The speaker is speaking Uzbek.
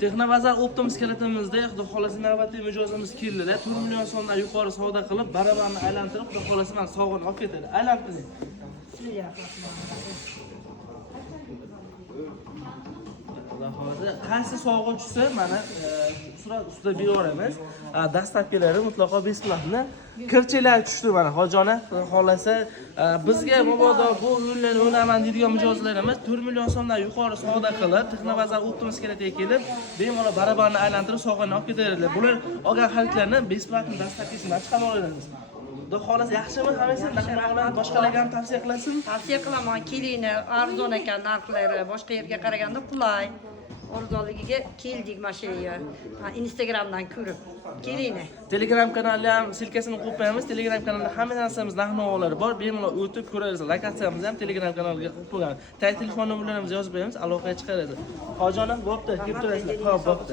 Texnovazar Optimus kalitimizda xudo xolasi navbatdagi mijozimiz keldi-da, 4 million so'mdan yuqori savdo qilib, barabarni aylantirib, xudo xolasi men sog'ini olib ketadi. Aylantiring. Qaysi sovg'a tushsa, mana surat ustida beramiz. Dastlabkilari mutlaqo besplatni. Kirchilar tushdi mana hojona xolasa bizga mabodo bu yo'llarni o'ynaman deydigan mijozlarimiz 4 million so'mdan yuqori savdo qilib, Texnovazar Optimus kalitiga kelib, bemalol barabarni aylantirib sog'ini olib ketadilar. Bular olgan xaridlarni besplatni dastlabkisidan chiqarib olamiz. Xudo xolasa yaxshimi hammasi? Naqadar boshqalarga ham tavsiya qilasizmi? Tavsiya qilaman, kelinglar, arzon ekan narxlari, boshqa yerga qaraganda qulay. Arzonligiga keldik mana shu yerga. Instagramdan ko'rib. Kelinglar. Telegram kanali ham silkasini qo'yib qo'yamiz. Telegram kanalida hamma narsamiz narx-navolar bor. Bemalol o'tib ko'rasiz. Lokatsiyamizni ham Telegram kanaliga qo'yib qo'yamiz. Telefon nomerlarimizni yozib qo'yamiz, aloqaga chiqarasiz. Hojonim bo'pti, kelib turasizlar. Xo'p, bo'pti.